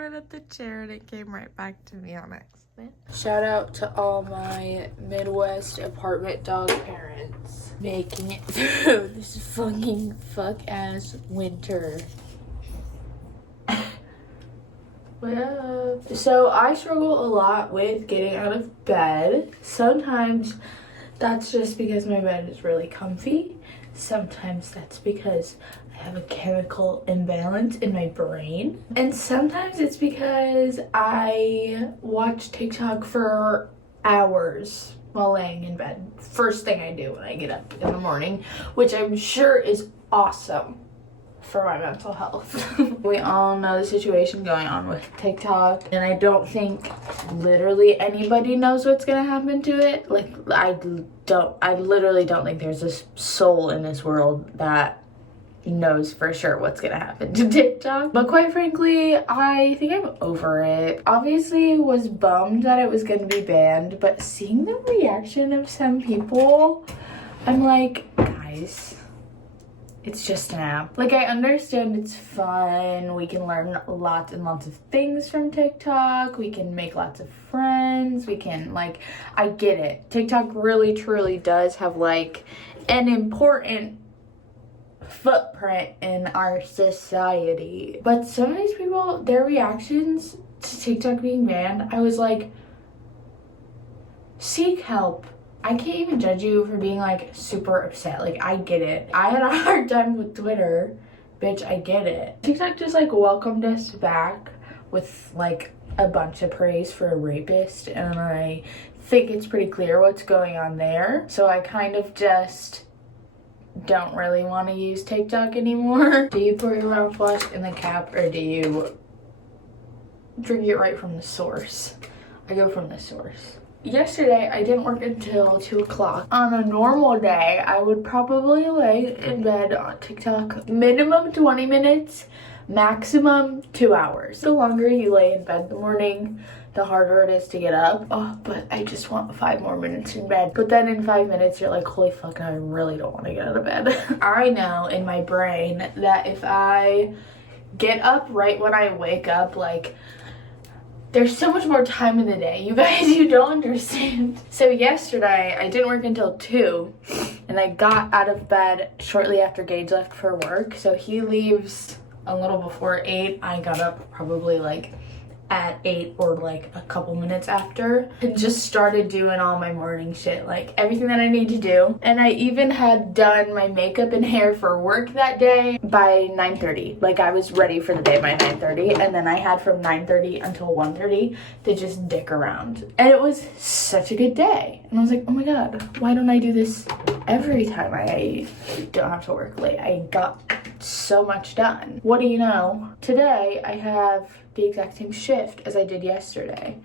threw it at the chair and it came right back to me on accident. Shout out to all my Midwest apartment dog parents making it through this fucking fuck-ass winter. What up? So I struggle a lot with getting out of bed. Sometimes that's just because my bed is really comfy. Sometimes that's because I have a chemical imbalance in my brain. And sometimes it's because I watch TikTok for hours while laying in bed. First thing I do when I get up in the morning, which I'm sure is awesome for my mental health. We all know the situation going on with TikTok, and I don't think literally anybody knows what's gonna happen to it. Like, I literally don't think there's this soul in this world that knows for sure what's gonna happen to TikTok. But quite frankly, I think I'm over it. Obviously was bummed that it was gonna be banned, but seeing the reaction of some people, I'm like, guys, it's just an app. Like, I understand it's fun. We can learn lots and lots of things from TikTok. We can make lots of friends. We can, like, I get it. TikTok really, truly does have, like, an important footprint in our society. But some of these people, their reactions to TikTok being banned, I was like, seek help. I can't even judge you for being like super upset. Like, I get it. I had a hard time with Twitter. Bitch, I get it. TikTok just like welcomed us back with like a bunch of praise for a rapist, and I think it's pretty clear what's going on there. So I kind of just don't really want to use TikTok anymore. Do you put your mouthwash in the cap, or do you drink it right from the source? I go from the source. Yesterday, I didn't work until 2 o'clock. On a normal day, I would probably lay in bed on TikTok minimum 20 minutes, maximum 2 hours. The longer you lay in bed in the morning, the harder it is to get up. Oh, but I just want 5 more minutes in bed. But then in 5 minutes, you're like, holy fuck, I really don't want to get out of bed. I know in my brain that if I get up right when I wake up, like, there's so much more time in the day. You guys, you don't understand. So yesterday, I didn't work until 2, and I got out of bed shortly after Gage left for work. So he leaves a little before 8. I got up probably like at 8 or like a couple minutes after, and just started doing all my morning shit, like everything that I need to do. And I even had done my makeup and hair for work that day by 9:30. Like, I was ready for the day by 9:30, and then I had from 9:30 until 1:30 to just dick around. And it was such a good day. And I was like, oh my god, why don't I do this every time I don't have to work late? I got so much done. What do you know? Today I have the exact same shift as I did yesterday.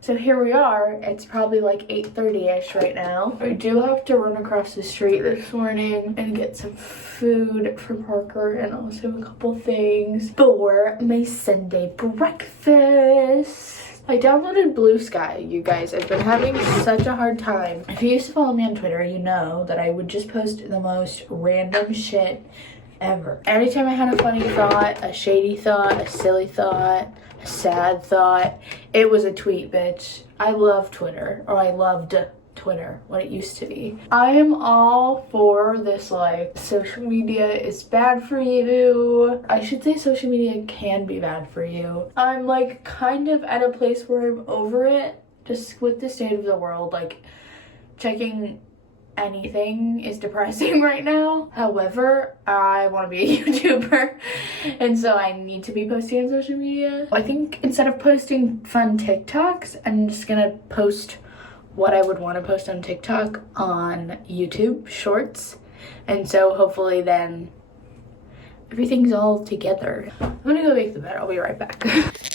So here we are. It's probably like 8:30ish right now. I do have to run across the street this morning and get some food for Parker, and also a couple things for my Sunday breakfast. I downloaded Blue Sky, you guys. I've been having such a hard time. If you used to follow me on Twitter, you know that I would just post the most random shit ever. Every time I had a funny thought, a shady thought, a silly thought, a sad thought, it was a tweet, bitch. I love Twitter, or I loved Twitter, what it used to be. I am all for this, like, social media is bad for you. I should say social media can be bad for you. I'm like kind of at a place where I'm over it, just with the state of the world. Like, checking anything is depressing right now. However, I want to be a YouTuber, and so I need to be posting on social media. I think instead of posting fun TikToks, I'm just gonna post what I would want to post on TikTok on YouTube Shorts, and so hopefully then everything's all together. I'm gonna go make the bed. I'll be right back.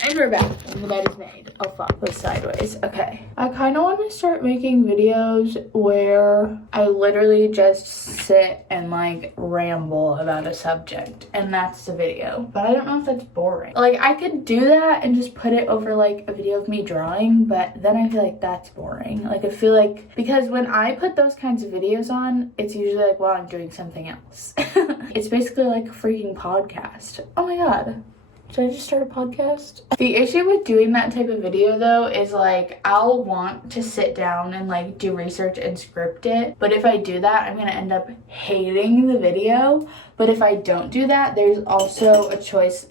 And we're back, and the bed is made. Oh fuck, was sideways. Okay. I kind of want to start making videos where I literally just sit and like ramble about a subject, and that's the video. But I don't know if that's boring. Like, I could do that and just put it over like a video of me drawing, but then I feel like that's boring. Like, I feel like, because when I put those kinds of videos on, it's usually like while I'm doing something else. It's basically like a freaking podcast. Oh my god. Should I just start a podcast? The issue with doing that type of video though is like I'll want to sit down and like do research and script it, but if I do that I'm gonna end up hating the video. But if I don't do that, there's also a chance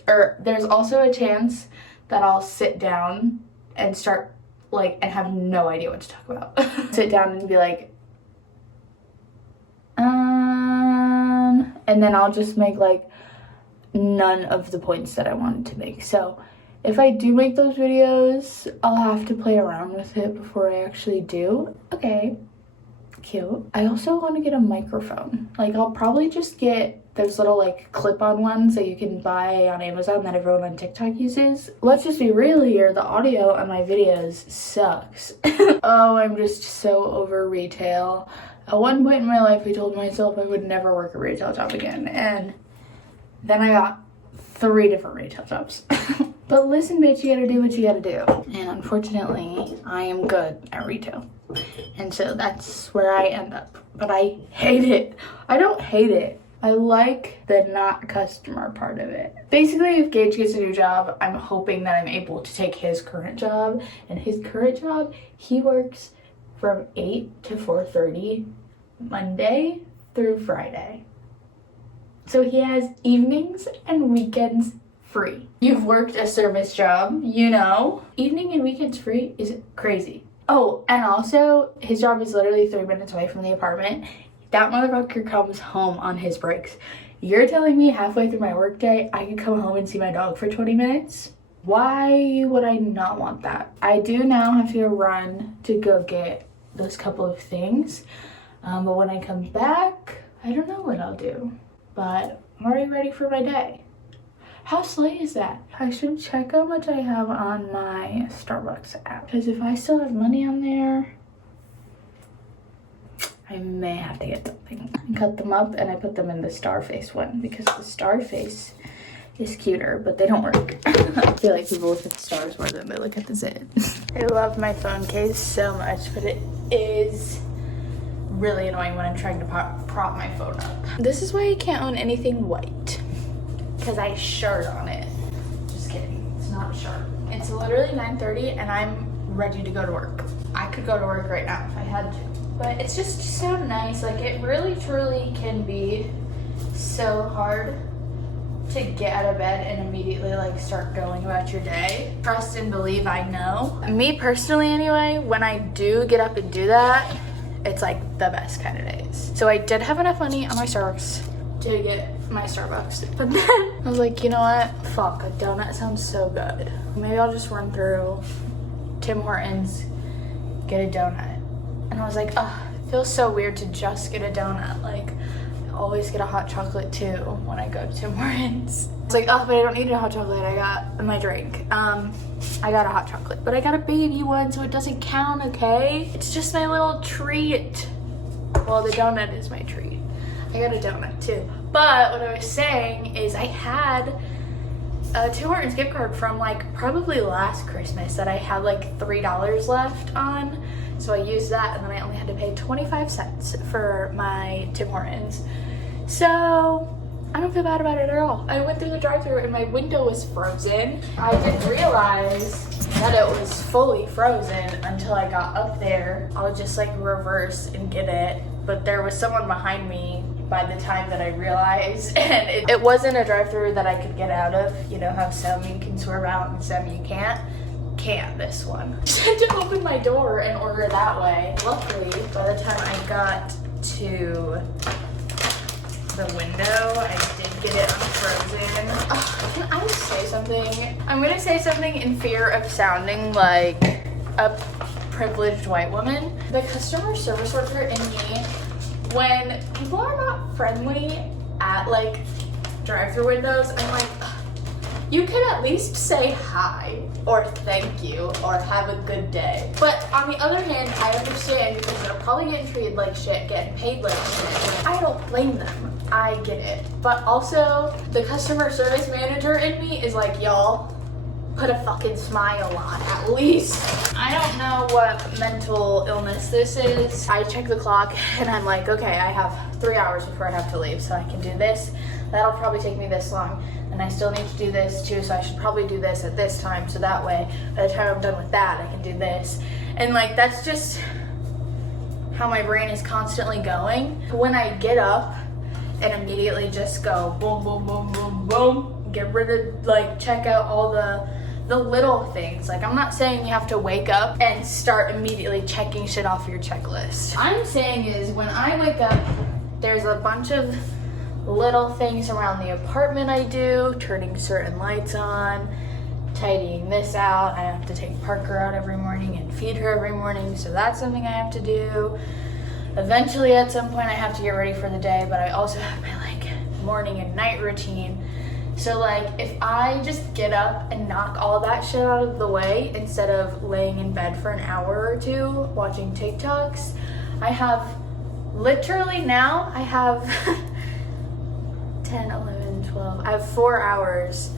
that I'll sit down and start like and have no idea what to talk about. Sit down and be like and then I'll just make like none of the points that I wanted to make. So if I do make those videos, I'll have to play around with it before I actually do. Okay, cute. I also want to get a microphone. Like I'll probably just get those little like clip-on ones that you can buy on Amazon that everyone on TikTok uses. Let's just be real here, the audio on my videos sucks. Oh, I'm just so over retail. At one point in my life, I told myself I would never work a retail job again, and then I got 3 different retail jobs. But listen, bitch, you gotta do what you gotta do. And unfortunately, I am good at retail. And so that's where I end up. But I hate it. I don't hate it. I like the not customer part of it. Basically, if Gage gets a new job, I'm hoping that I'm able to take his current job. And his current job, he works from 8 to 4:30, Monday through Friday. So he has evenings and weekends free. You've worked a service job, you know. Evening and weekends free is crazy. Oh, and also, his job is literally 3 minutes away from the apartment. That motherfucker comes home on his breaks. You're telling me halfway through my workday, I could come home and see my dog for 20 minutes? Why would I not want that? I do now have to run to go get those couple of things. But when I come back, I don't know what I'll do. But I'm already ready for my day. How slay is that? I should check how much I have on my Starbucks app. Because if I still have money on there, I may have to get something. I cut them up and I put them in the Starface one because the Starface is cuter, but they don't work. I feel like people look at the stars more than they look at the zit. I love my phone case so much, but it is really annoying when I'm trying to prop my phone up. This is why you can't own anything white. Because I shirt on it. Just kidding, it's not a shirt. It's literally 9:30 and I'm ready to go to work. I could go to work right now if I had to. But it's just so nice, like it really truly can be so hard to get out of bed and immediately like start going about your day. Trust and believe I know. Me personally anyway, when I do get up and do that, it's like the best kind of days. So I did have enough money on my Starbucks to get my Starbucks. But then I was like, you know what? Fuck, a donut sounds so good. Maybe I'll just run through Tim Hortons, get a donut. And I was like, oh, it feels so weird to just get a donut. Like, I always get a hot chocolate too when I go to Tim Hortons. It's like, oh, but I don't need a hot chocolate. I got my drink. I got a hot chocolate, but I got a baby one, so it doesn't count, okay? It's just my little treat. Well, the donut is my treat. I got a donut too. But what I was saying is I had a Tim Hortons gift card from like probably last Christmas that I had like $3 left on. So I used that and then I only had to pay 25 cents for my Tim Hortons. So I don't feel bad about it at all. I went through the drive-thru and my window was frozen. I didn't realize that it was fully frozen until I got up there. I would just like reverse and get it. But there was someone behind me by the time that I realized. And it wasn't a drive-thru that I could get out of. You know how some you can swerve out and some you can't? Can't this one. I had to open my door and order that way. Luckily, by the time I got to the window, I did get it unfrozen. Can I say something? I'm gonna say something in fear of sounding like a privileged white woman. The customer service worker in me, when people are not friendly at like drive-thru windows, I'm like, you could at least say hi or thank you or have a good day. But on the other hand, I understand because they're probably getting treated like shit, getting paid like shit. I don't blame them. I get it. But also, the customer service manager in me is like, y'all, put a fucking smile on, at least. I don't know what mental illness this is. I check the clock and I'm like, okay, I have 3 hours before I have to leave, so I can do this. That'll probably take me this long. And I still need to do this too, so I should probably do this at this time, so that way, by the time I'm done with that, I can do this. And like, that's just how my brain is constantly going. When I get up and immediately just go boom, boom, boom, boom, boom, get rid of, like, check out all the little things. Like, I'm not saying you have to wake up and start immediately checking shit off your checklist. I'm saying is when I wake up, there's a bunch of little things around the apartment I do, turning certain lights on, tidying this out. I have to take Parker out every morning and feed her every morning, so that's something I have to do. Eventually at some point I have to get ready for the day, but I also have my like morning and night routine. So like if I just get up and knock all that shit out of the way instead of laying in bed for an hour or two watching TikToks, I have literally now I have 10, 11, 12, I have 4 hours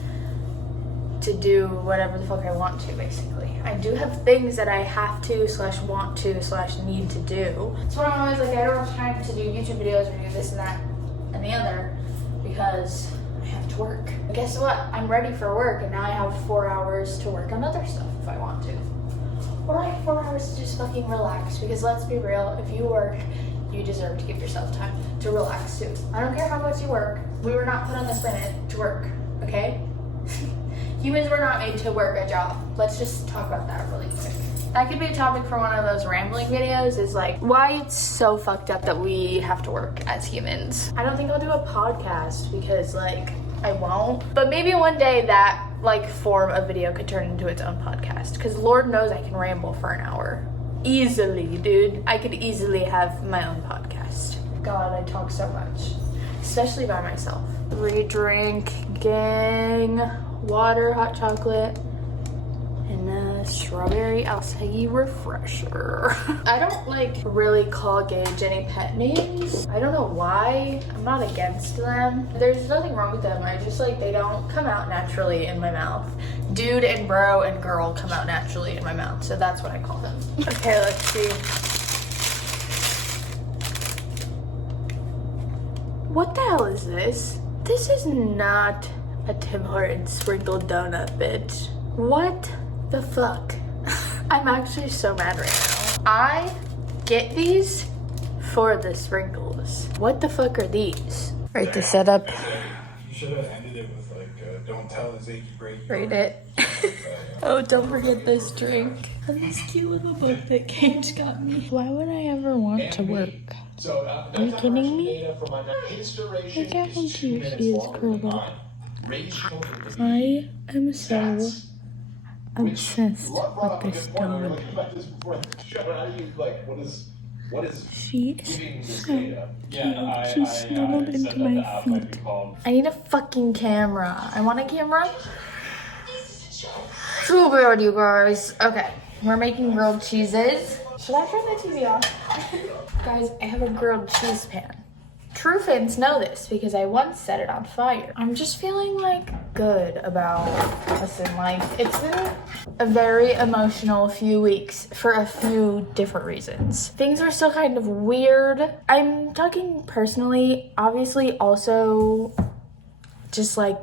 to do whatever the fuck I want to, basically. I do have things that I have to / want to / need to do. That's why I'm always like, I don't have time to do YouTube videos or do this and that and the other because I have to work. But guess what? I'm ready for work and now I have 4 hours to work on other stuff if I want to. Or I have 4 hours to just fucking relax, because let's be real, if you work, you deserve to give yourself time to relax too. I don't care how much you work. We were not put on this planet to work, okay? Humans were not made to work a job. Let's just talk about that really quick. That could be a topic for one of those rambling videos, is like why it's so fucked up that we have to work as humans. I don't think I'll do a podcast because like I won't. But maybe one day that like form of video could turn into its own podcast, because Lord knows I can ramble for an hour. Easily, dude. I could easily have my own podcast. God, I talk so much. Especially by myself. Re-drink, gang, water, hot chocolate, and a strawberry acai refresher. I don't like really call Gage any pet names. I don't know why. I'm not against them. There's nothing wrong with them. I just like, they don't come out naturally in my mouth. Dude and bro and girl come out naturally in my mouth, so that's what I call them. Okay, let's see. What the hell is this? This is not a Tim Hortons sprinkled donut, bitch. What the fuck? I'm actually so mad right now. I get these for the sprinkles. What the fuck are these? Right, the setup. You should have ended it with like, don't tell his achy break. Rate it. Oh, don't forget this drink. And this cute little book that Gage got me. Why would I ever want to work? Are you kidding me? Look at how cute she is curled up. I am so obsessed with this dog. She is so cute. She snuggled into my feet. I need a fucking camera. I want a camera so bad, you guys. Okay, we're making grilled cheeses. Should I turn the TV off? Guys, I have a grilled cheese pan. True fans know this because I once set it on fire. I'm just feeling like good about, listen, like it's been a very emotional few weeks for a few different reasons. Things are still kind of weird. I'm talking personally, obviously also just like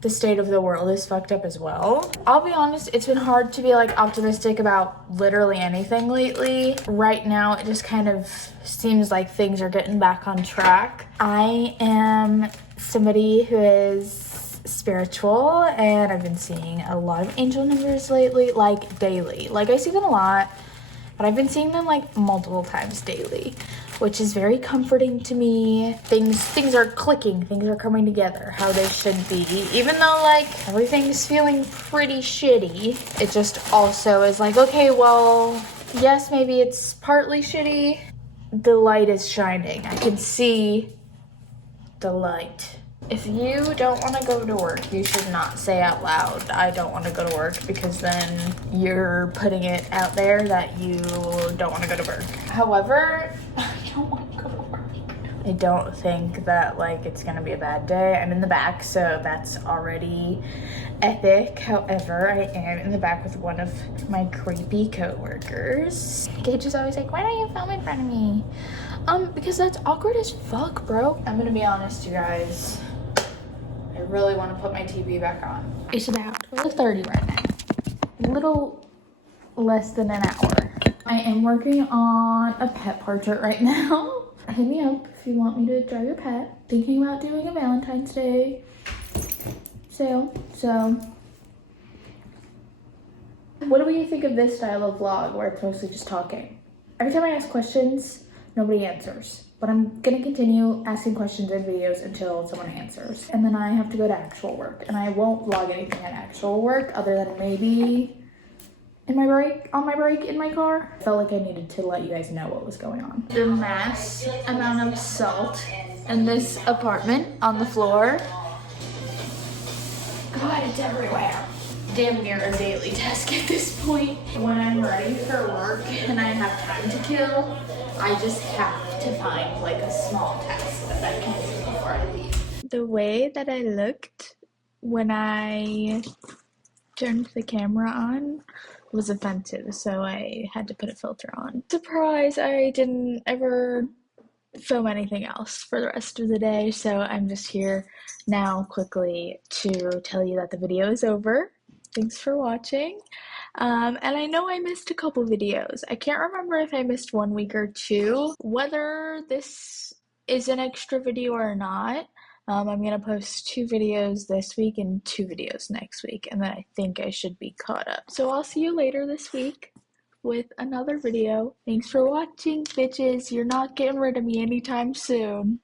the state of the world is fucked up as well. I'll be honest, it's been hard to be like optimistic about literally anything lately. Right now, it just kind of seems like things are getting back on track. I am somebody who is spiritual and I've been seeing a lot of angel numbers lately, like daily. Like I see them a lot, but I've been seeing them like multiple times daily, which is very comforting to me. Things are clicking, things are coming together how they should be. Even though like everything's feeling pretty shitty, it just also is like, okay, well, yes, maybe it's partly shitty. The light is shining. I can see the light. If you don't want to go to work, you should not say out loud, I don't want to go to work, because then you're putting it out there that you don't want to go to work. However, I don't want to go to work. I don't think that like it's gonna be a bad day. I'm in the back, so that's already epic. However, I am in the back with one of my creepy coworkers. Gage is always like, why don't you film in front of me? Because that's awkward as fuck, bro. I'm gonna be honest, you guys. I really want to put my TV back on. It's about 12:30 right now. A little less than an hour. I am working on a pet portrait right now. Hit me up if you want me to draw your pet. Thinking about doing a Valentine's Day sale. So, what do you think of this style of vlog where it's mostly just talking? Every time I ask questions, nobody answers. But I'm gonna continue asking questions in videos until someone answers. And then I have to go to actual work. And I won't vlog anything at actual work other than maybe on my break in my car. I felt like I needed to let you guys know what was going on. The mass amount of salt in this apartment on the floor. God, it's everywhere. Damn near a daily task at this point. When I'm ready for work and I have time to kill, I just have to find like a small task that I can do before I leave. The way that I looked when I turned the camera on was offensive, so I had to put a filter on. Surprise, I didn't ever film anything else for the rest of the day, so I'm just here now quickly to tell you that the video is over. Thanks for watching. And I know I missed a couple videos. I can't remember if I missed 1 week or 2. Whether this is an extra video or not, I'm gonna post 2 videos this week and 2 videos next week, and then I think I should be caught up. So I'll see you later this week with another video. Thanks for watching, bitches. You're not getting rid of me anytime soon.